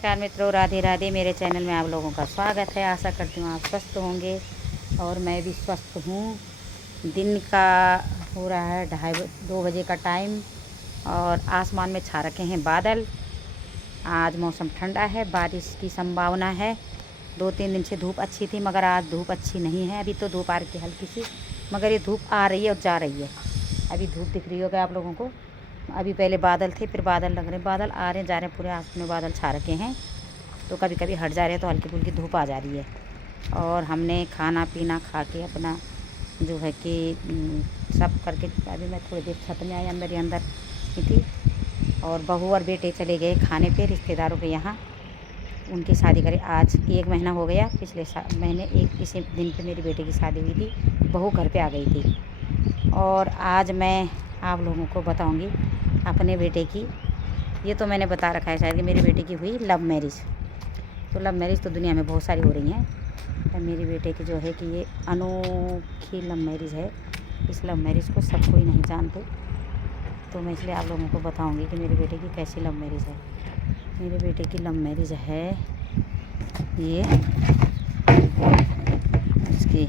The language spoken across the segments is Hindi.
नमस्कार मित्रों, राधे राधे। मेरे चैनल में आप लोगों का स्वागत है। आशा करती हूँ आप स्वस्थ होंगे और मैं भी स्वस्थ हूँ। दिन का हो रहा है 2:30 बजे का टाइम और आसमान में छा रखे हैं बादल। आज मौसम ठंडा है, बारिश की संभावना है। 2-3 दिन से धूप अच्छी थी मगर आज धूप अच्छी नहीं है। अभी तो धूप आ रही है हल्की सी, मगर ये धूप आ रही है और जा रही है। अभी धूप दिख रही होगी आप लोगों को। अभी पहले बादल थे, फिर बादल लग रहे, बादल आ रहे जा रहे, पूरे आसमान में बादल छा रखे हैं। तो कभी कभी हट जा रहे हैं तो हल्की फुल्की धूप आ जा रही है। और हमने खाना पीना खा के अपना जो है कि सब करके अभी मैं थोड़ी देर छत में आई, अंदर ही अंदर ही थी। और बहू और बेटे चले गए खाने पे रिश्तेदारों के यहाँ। उनकी शादी करे आज 1 महीना हो गया। पिछले महीने इसी दिन पे मेरी बेटे की शादी हुई थी। बहू घर पे आ गई थी। और आज मैं आप लोगों को बताऊंगी अपने बेटे की। ये तो मैंने बता रखा है शायद कि मेरी बेटे की हुई लव मैरिज। तो लव मैरिज तो दुनिया में बहुत सारी हो रही हैं, पर मेरी बेटे की जो है कि ये अनोखी लव मैरिज है। इस लव मैरिज को सब कोई नहीं जानते, तो मैं इसलिए आप लोगों को बताऊंगी कि मेरे बेटे की कैसी लव मैरिज है। मेरे बेटे की लव मैरिज है ये इसकी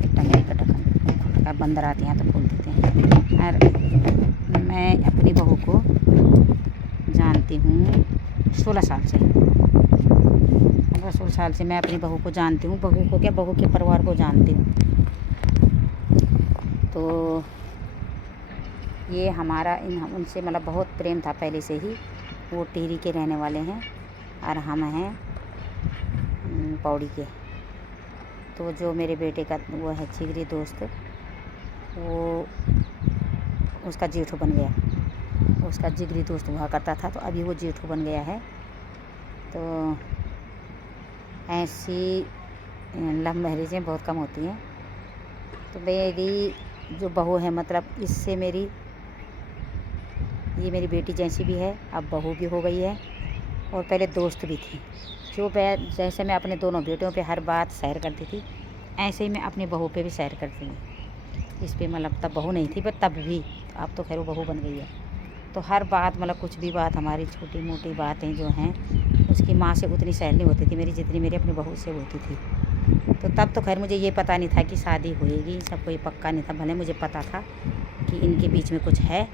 टंगड़ी का ढक्कन बंद आती हैं तो खोल देते हैं। और मैं अपनी बहू को जानती हूँ 16 साल से। 16 साल से मैं अपनी बहू को जानती हूँ। बहू को क्या, बहू के परिवार को जानती हूँ। तो ये हमारा उनसे मतलब बहुत प्रेम था पहले से ही। वो टिहरी के रहने वाले हैं और हम हैं पौड़ी के। तो जो मेरे बेटे का वो है जिगरी दोस्त, वो उसका जेठू बन गया। उसका जिगरी दोस्त हुआ करता था, तो अभी वो जेठू बन गया है। तो ऐसी लव मैरिजें बहुत कम होती हैं। तो मेरी जो बहू है, मतलब इससे ये मेरी बेटी जैसी भी है, अब बहू भी हो गई है। और पहले दोस्त भी थी। जैसे मैं अपने दोनों बेटियों पे हर बात शेयर करती थी, ऐसे ही मैं अपनी बहू पे भी शेयर करती हूँ। इस पे मतलब तब बहू नहीं थी, पर तब भी, अब तो खैर वो बहू बन गई है। तो हर बात मतलब कुछ भी बात, हमारी छोटी मोटी बातें जो हैं, उसकी माँ से उतनी शेयर नहीं होती थी मेरी, जितनी मेरी अपनी बहू से होती थी। तो तब तो खैर मुझे ये पता नहीं था कि शादी होएगी, सब कोई पक्का नहीं था। भले मुझे पता था कि इनके बीच में कुछ है,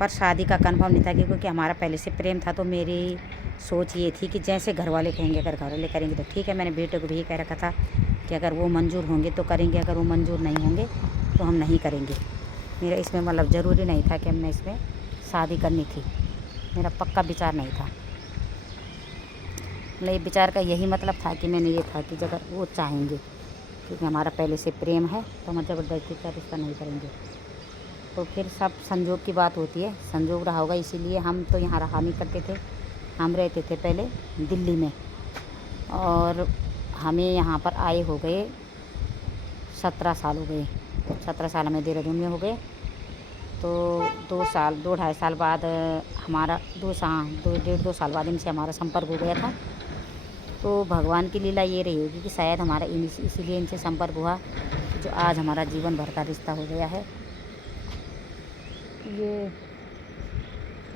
पर शादी का कंफर्म नहीं था। क्योंकि हमारा पहले से प्रेम था। तो मेरी सोच ये थी कि जैसे घर वाले कहेंगे, अगर घर वाले करेंगे तो ठीक है। मैंने बेटे को भी ये कह रखा था कि अगर वो मंजूर होंगे तो करेंगे, अगर वो मंजूर नहीं होंगे तो हम नहीं करेंगे। मेरा इसमें मतलब ज़रूरी नहीं था कि हमने इसमें शादी करनी थी। मेरा पक्का विचार नहीं था। मतलब विचार का यही मतलब था कि मैंने ये था कि अगर वो चाहेंगे, क्योंकि हमारा पहले से प्रेम है, तो हम ज़बरदस्ती का रिश्ता नहीं करेंगे। तो फिर सब संजोग की बात होती है, संजोग रहा होगा। इसीलिए हम तो यहाँ रहा नहीं करते थे। हम रहते थे पहले दिल्ली में, और हमें यहाँ पर आए हो गए 17 साल हो गए। 17 साल हमें देहरादून में हो गए। तो 2 साल बाद हमारा 2 साल बाद इनसे हमारा संपर्क हो गया था। तो भगवान की लीला ये रही होगी कि शायद हमारा इसीलिए इनसे संपर्क हुआ, जो आज हमारा जीवन भर का रिश्ता हो गया है। ये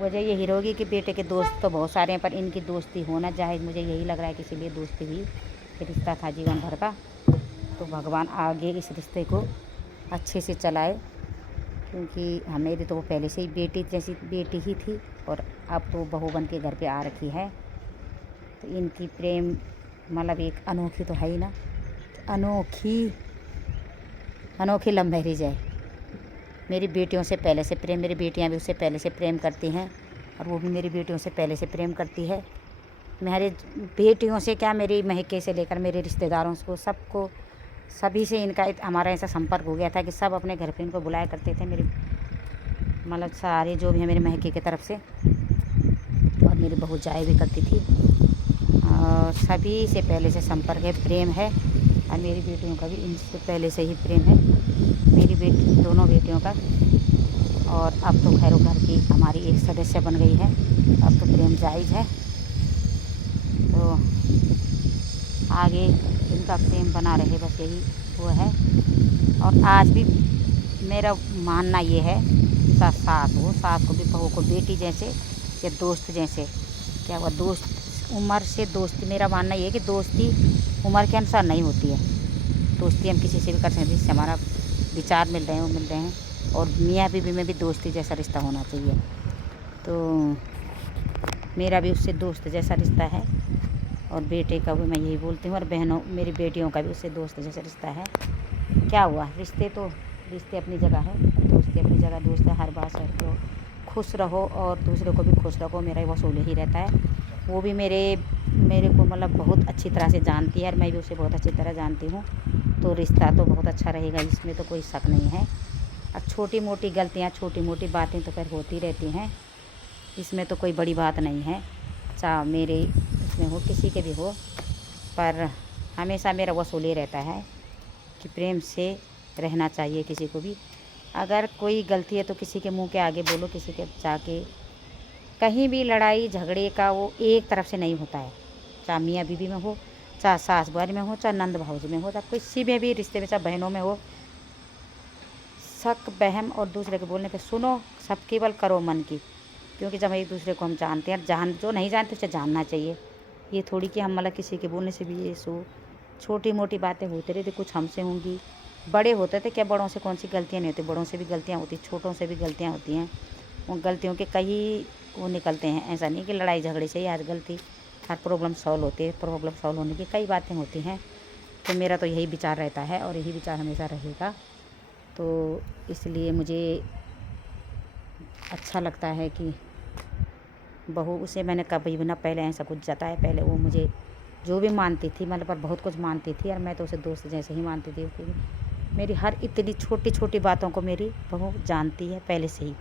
वजह यही रहोगी कि बेटे के दोस्त तो बहुत सारे हैं, पर इनकी दोस्ती होना जायज़ मुझे यही लग रहा है कि इसीलिए दोस्ती हुई, कि रिश्ता था जीवन भर का। तो भगवान आगे इस रिश्ते को अच्छे से चलाए, क्योंकि मेरी तो वो पहले से ही बेटी जैसी बेटी ही थी, और अब तो बहू बन के घर पे आ रखी है। तो इनकी प्रेम मतलब एक अनोखी तो है ही ना, अनोखी लव मैरिज है। मेरी बेटियों से पहले से प्रेम, मेरी बेटियां भी उससे पहले से प्रेम करती हैं, और वो भी मेरी बेटियों से पहले से प्रेम करती है। मेरे बेटियों से क्या, मेरी महके से लेकर मेरे रिश्तेदारों को, सबको, सभी से इनका हमारा ऐसा संपर्क हो गया था कि सब अपने घर पे इनको बुलाया करते थे। मेरे मतलब सारे जो भी हैं मेरे महके की तरफ से, और मेरी बहू जाए भी करती थी। और सभी से पहले से संपर्क है, प्रेम है। और मेरी बेटियों का भी इनसे पहले से ही प्रेम है, मेरी बेटी, दोनों बेटियों का। और अब तो खैर घर की हमारी एक सदस्य बन गई है, अब तो प्रेम जायज़ है। तो आगे इनका प्रेम बना रहे, बस यही वो है। और आज भी मेरा मानना ये है, सास को भी बहू को बेटी जैसे या दोस्त जैसे क्या हुआ, दोस्त उम्र से दोस्ती, मेरा मानना ये है कि दोस्ती उम्र के अनुसार नहीं होती है। दोस्ती हम किसी से भी कर सकते हैं जिससे हमारा विचार मिल रहे हैं। और मियाँ बीवी में भी दोस्ती जैसा रिश्ता होना चाहिए। तो मेरा भी उससे दोस्त जैसा रिश्ता है, और बेटे का भी मैं यही बोलती हूँ, और बहनों मेरी बेटियों का भी उससे दोस्त जैसा रिश्ता है। क्या हुआ, रिश्ते अपनी जगह है, दोस्ती अपनी जगह, दोस्त है। हर बात से तो खुश रहो और दूसरे को भी खुश रखो, मेरा वसूल ही रहता है। वो भी मेरे को मतलब बहुत अच्छी तरह से जानती है, और मैं भी उसे बहुत अच्छी तरह जानती हूँ। तो रिश्ता तो बहुत अच्छा रहेगा, इसमें तो कोई शक नहीं है। और छोटी मोटी गलतियाँ, छोटी मोटी बातें तो फिर होती रहती हैं, इसमें तो कोई बड़ी बात नहीं है। चाहे मेरे इसमें हो, किसी के भी हो, पर हमेशा मेरा वसूल ये रहता है कि प्रेम से रहना चाहिए किसी को भी। अगर कोई गलती है तो किसी के मुंह के आगे बोलो, किसी के जाके। कहीं भी लड़ाई झगड़े का वो एक तरफ से नहीं होता है, चाहे मियाँ बीवी में हो, चाहे सास बुआरी में हो, चाहे नंद भाउज में हो, चाहे किसी में भी रिश्ते में, चाहे बहनों में हो। शक बहम और दूसरे के बोलने पे सुनो, सब केवल करो मन की। क्योंकि जब एक दूसरे को हम जानते हैं, जो नहीं जानते उसे जानना चाहिए। ये थोड़ी कि हम मतलब किसी के बोलने से भी ये छोटी मोटी बातें होती रहती, कुछ हमसे होंगी। बड़े होते थे क्या, बड़ों से कौन सी गलतियाँ नहीं होती, बड़ों से भी गलतियाँ होती, छोटों से भी गलतियाँ होती हैं। उन गलतियों के कई वो निकलते हैं। ऐसा नहीं कि लड़ाई झगड़े से ही आज गलती, हर प्रॉब्लम सॉल्व होती है। प्रॉब्लम सॉल्व होने की कई बातें होती हैं। तो मेरा तो यही विचार रहता है, और यही विचार हमेशा रहेगा। तो इसलिए मुझे अच्छा लगता है कि बहू, उसे मैंने कभी भी ना पहले ऐसा कुछ जताया। पहले वो मुझे जो भी मानती थी, मतलब पर बहुत कुछ मानती थी, और मैं तो उसे दोस्त जैसे ही मानती थी। क्योंकि मेरी हर इतनी छोटी छोटी बातों को मेरी बहू जानती है पहले से ही।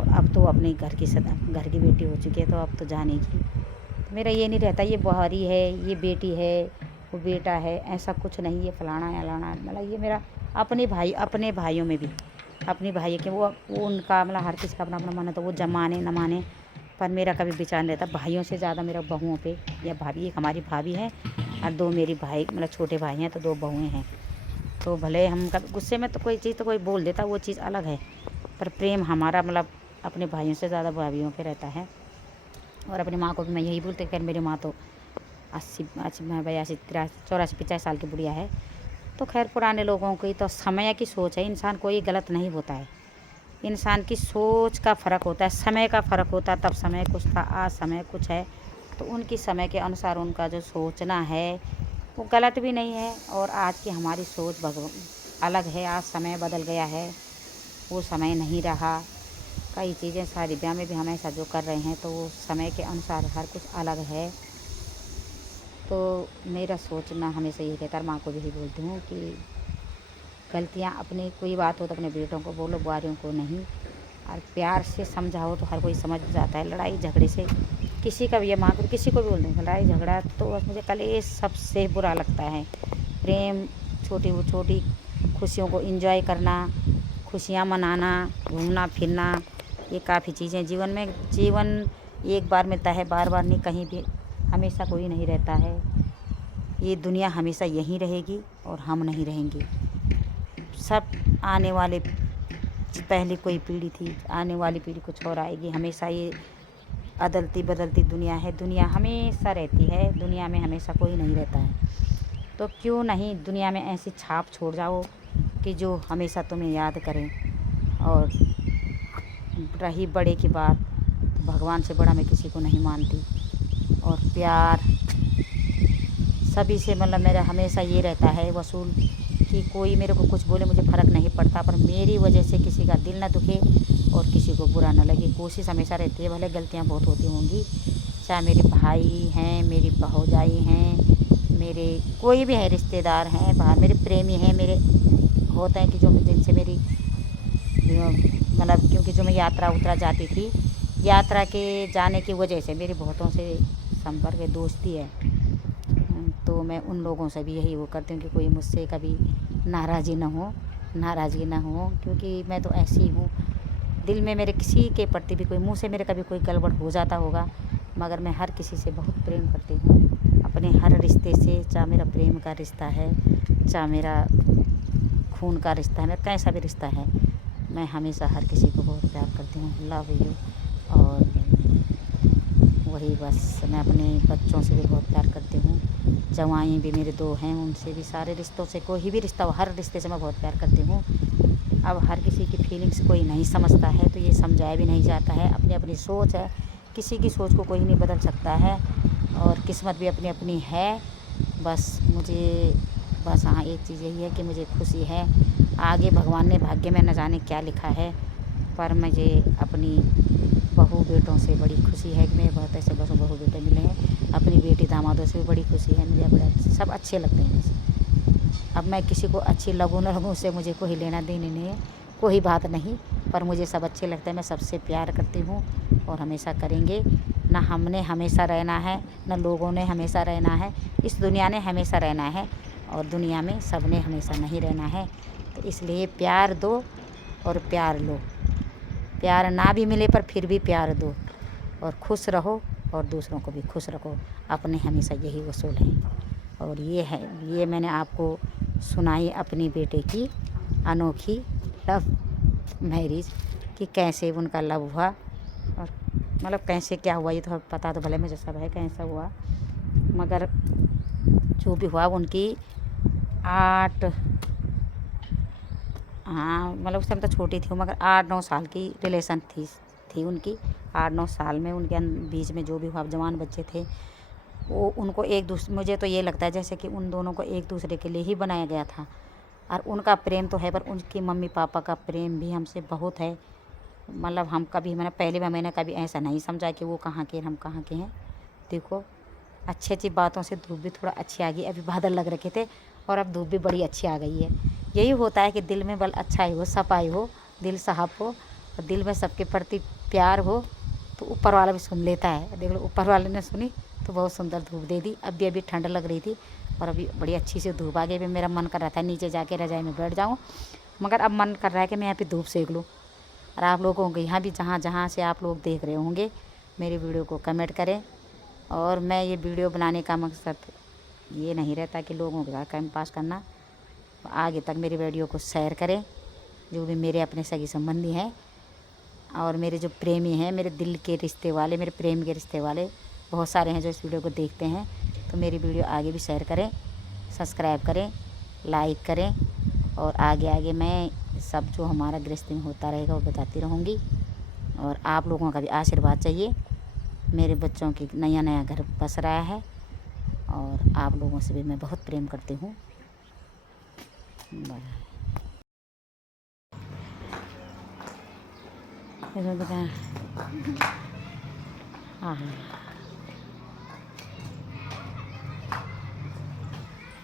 और अब तो अपने घर की बेटी हो चुकी है, तो अब तो जानेगी। तो मेरा ये नहीं रहता ये बुहारी है, ये बेटी है, वो बेटा है, ऐसा कुछ नहीं, ये फलाना या लाना। मतलब ये मेरा अपने भाइयों में भी, अपनी भाई के वो उनका मतलब हर किसी का अपना अपना मन है, तो वो जमाने न माने, पर मेरा कभी विचार नहीं रहता। भाइयों से ज़्यादा मेरा बहुओं पे, या भाभी, एक हमारी भाभी है और 2 मेरी भाई मतलब छोटे भाई हैं, तो 2 बहुएँ हैं। तो भले हम कभी गुस्से में तो कोई चीज़ तो कोई बोल देता, वो चीज़ अलग है, पर प्रेम हमारा मतलब अपने भाइयों से ज़्यादा भाभियों पे रहता है। और अपनी माँ को भी मैं यही बोलती, खैर मेरी माँ तो 80 82 83 84 85 साल की बुढ़िया है। तो खैर पुराने लोगों की तो समय की सोच है, इंसान कोई गलत नहीं होता है, इंसान की सोच का फ़र्क होता है, समय का फ़र्क होता है। तब समय कुछ था, आज समय कुछ है। तो उनकी समय के अनुसार उनका जो सोचना है वो गलत भी नहीं है, और आज की हमारी सोच अलग है। आज समय बदल गया है, वो समय नहीं रहा। कई चीज़ें शादी ब्याह में भी हम ऐसा जो कर रहे हैं, तो वो समय के अनुसार हर कुछ अलग है। तो मेरा सोचना हमेशा ये कहता है, माँ को भी यही बोलती हूँ कि गलतियाँ अपनी कोई बात हो तो अपने बेटों को बोलो, बुआरियों को नहीं। और प्यार से समझाओ तो हर कोई समझ जाता है। लड़ाई झगड़े से किसी का भी, ये माँ को किसी को भी बोल दें लड़ाई झगड़ा, तो बस मुझे कलेश सबसे बुरा लगता है। प्रेम, छोटी खुशियों को एंजॉय करना, खुशियाँ मनाना, घूमना फिरना, ये काफ़ी चीज़ें जीवन एक बार मिलता है, बार बार नहीं। कहीं भी हमेशा कोई नहीं रहता है। ये दुनिया हमेशा यहीं रहेगी और हम नहीं रहेंगे। सब आने वाले, पहले कोई पीढ़ी थी, आने वाली पीढ़ी कुछ और आएगी। हमेशा ये अदलती बदलती दुनिया है, दुनिया हमेशा रहती है, दुनिया में हमेशा कोई नहीं रहता है। तो क्यों नहीं दुनिया में ऐसी छाप छोड़ जाओ कि जो हमेशा तुम्हें याद करें। और रही बड़े की बात, भगवान से बड़ा मैं किसी को नहीं मानती। और प्यार सभी से मतलब मेरा हमेशा ये रहता है वसूल, कि कोई मेरे को कुछ बोले मुझे फ़र्क नहीं पड़ता, पर मेरी वजह से किसी का दिल ना दुखे और किसी को बुरा ना लगे। कोशिश हमेशा रहती है, भले गलतियाँ बहुत होती होंगी, चाहे मेरे भाई हैं, मेरी भौजाई हैं, मेरे कोई भी है रिश्तेदार हैं बाहर, मेरे प्रेमी हैं, मेरे होते हैं कि जो जिनसे मेरी मतलब, क्योंकि जो मैं यात्रा जाती थी, यात्रा के जाने की वजह से मेरी बहुतों से संपर्क है, दोस्ती है। तो मैं उन लोगों से भी यही वो करती हूँ कि कोई मुझसे कभी नाराज़गी ना हो, क्योंकि मैं तो ऐसी ही हूँ। दिल में मेरे किसी के प्रति भी कोई, मुँह से मेरे कभी कोई गड़बड़ हो जाता होगा, मगर मैं हर किसी से बहुत प्रेम करती हूँ, अपने हर रिश्ते से। चाहे मेरा प्रेम का रिश्ता है, चाहे मेरा खून का रिश्ता है, मेरा कैसा भी रिश्ता है, मैं हमेशा हर किसी को बहुत प्यार करती हूँ, लव यू। और वही बस मैं अपने बच्चों से भी बहुत प्यार करती हूँ। जवाई भी मेरे 2 हैं, उनसे भी, सारे रिश्तों से, कोई भी रिश्ता हो हर रिश्ते से मैं बहुत प्यार करती हूँ। अब हर किसी की फीलिंग्स कोई नहीं समझता है, तो ये समझाया भी नहीं जाता है। अपनी अपनी सोच है, किसी की सोच को कोई नहीं बदल सकता है, और किस्मत भी अपनी अपनी है। बस मुझे बस हाँ एक चीज़ यही है कि मुझे खुशी है। आगे भगवान ने भाग्य में न जाने क्या लिखा है, पर मुझे अपनी बहू बेटों से बड़ी खुशी है कि मेरे बहुत ऐसे बहू बेटे मिले हैं। अपनी बेटी दामादों से भी बड़ी खुशी है मुझे। बड़े सब अच्छे लगते हैं मुझे। अब मैं किसी को अच्छी लगूँ न लगूँ, उससे मुझे कोई लेना देना नहीं है, कोई बात नहीं, पर मुझे सब अच्छे लगते हैं। मैं सबसे प्यार करती हूँ और हमेशा करेंगे। ना हमने हमेशा रहना है, न लोगों ने हमेशा रहना है। इस दुनिया ने हमेशा रहना है, और दुनिया में सब ने हमेशा नहीं रहना है। तो इसलिए प्यार दो और प्यार लो। प्यार ना भी मिले पर फिर भी प्यार दो, और खुश रहो और दूसरों को भी खुश रखो। अपने हमेशा यही उसूल है। और ये मैंने आपको सुनाई अपनी बेटे की अनोखी लव मैरिज कि कैसे उनका लव हुआ, और मतलब कैसे क्या हुआ ये तो पता तो भले मुझे सब है कैसा हुआ, मगर जो भी हुआ उनकी 8 हाँ मतलब उस टाइम तो छोटी थी, मगर 8-9 साल की रिलेशन थी उनकी। 8-9 साल में उनके बीच में जो भी हुआ, जवान बच्चे थे वो, उनको एक दूसरे, मुझे तो ये लगता है जैसे कि उन दोनों को एक दूसरे के लिए ही बनाया गया था। और उनका प्रेम तो है, पर उनकी मम्मी पापा का प्रेम भी हमसे बहुत है। मतलब हम कभी, मैंने कभी ऐसा नहीं समझा कि वो कहाँ के हम कहाँ के हैं। देखो अच्छी अच्छी बातों से धूप भी थोड़ा अच्छी आ गई। अभी बादल लग रखे थे और अब धूप भी बड़ी अच्छी आ गई है। यही होता है कि दिल में बल अच्छाई हो, सफाई हो, दिल साफ हो, और दिल में सबके प्रति प्यार हो, तो ऊपर वाला भी सुन लेता है। देख लो ऊपर वाले ने सुनी तो बहुत सुंदर धूप दे दी। अभी ठंड लग रही थी और अभी बड़ी अच्छी सी धूप आ गई। अभी मेरा मन कर रहा था नीचे जाके रजाई में बैठ जाऊँ, मगर अब मन कर रहा है कि मैं यहाँ पे धूप सेक लूँ। और आप लोगों को यहाँ भी जहाँ जहाँ से आप लोग देख रहे होंगे मेरी वीडियो को कमेंट करें। और मैं ये वीडियो बनाने का मकसद ये नहीं रहता कि लोगों के साथ टाइम पास करना। आगे तक मेरी वीडियो को शेयर करें, जो भी मेरे अपने सगी संबंधी हैं और मेरे जो प्रेमी हैं, मेरे दिल के रिश्ते वाले, मेरे प्रेम के रिश्ते वाले बहुत सारे हैं जो इस वीडियो को देखते हैं। तो मेरी वीडियो आगे भी शेयर करें, सब्सक्राइब करें, लाइक करें, और आगे आगे मैं सब जो हमारा गृहस्थी में होता रहेगा वो बताती रहूँगी। और आप लोगों का भी आशीर्वाद चाहिए। मेरे बच्चों की नया घर बस रहा है, और आप लोगों से भी मैं बहुत प्रेम करती हूँ। इसमें बताएं हाँ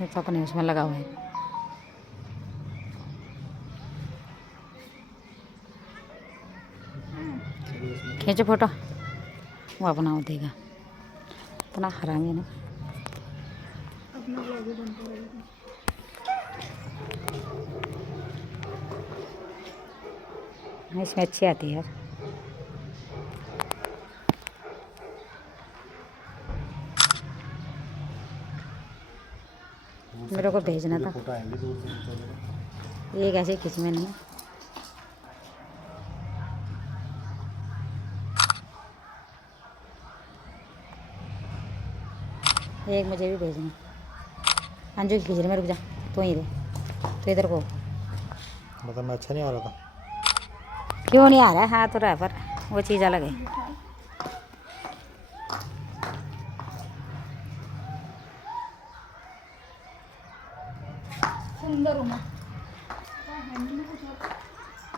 ये तो अपने उसमें लगा हुआ है। खींचो फोटो, वो अपना वो देगा। इतना हरामी ना, अपना ब्लॉग भी बनता रहेगा। इसमें अच्छी आती है यार। मेरे को भेजना था, ये कैसे खींच में नहीं। एक मुझे भी भेजना। अंजू खींच रहे, मैं रुक जा, तो ही रहे तो इधर को। मतलब मैं अच्छा नहीं आ रहा था? क्यों नहीं आ रहा है? हाँ तो रहा, पर वो चीज़ अलग है।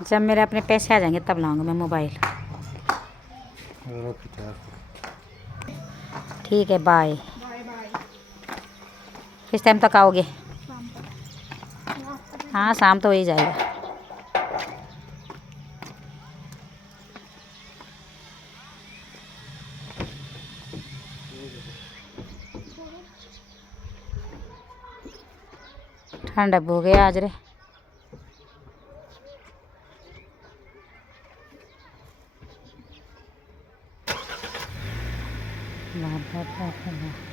जब मेरे अपने पैसे आ जाएंगे तब लाऊंगा मैं मोबाइल। ठीक है, बाय। किस टाइम तक आओगे? हाँ शाम तो हो ही जाएगा। ठंड हो गया आज रे। बाप रे बाप रे।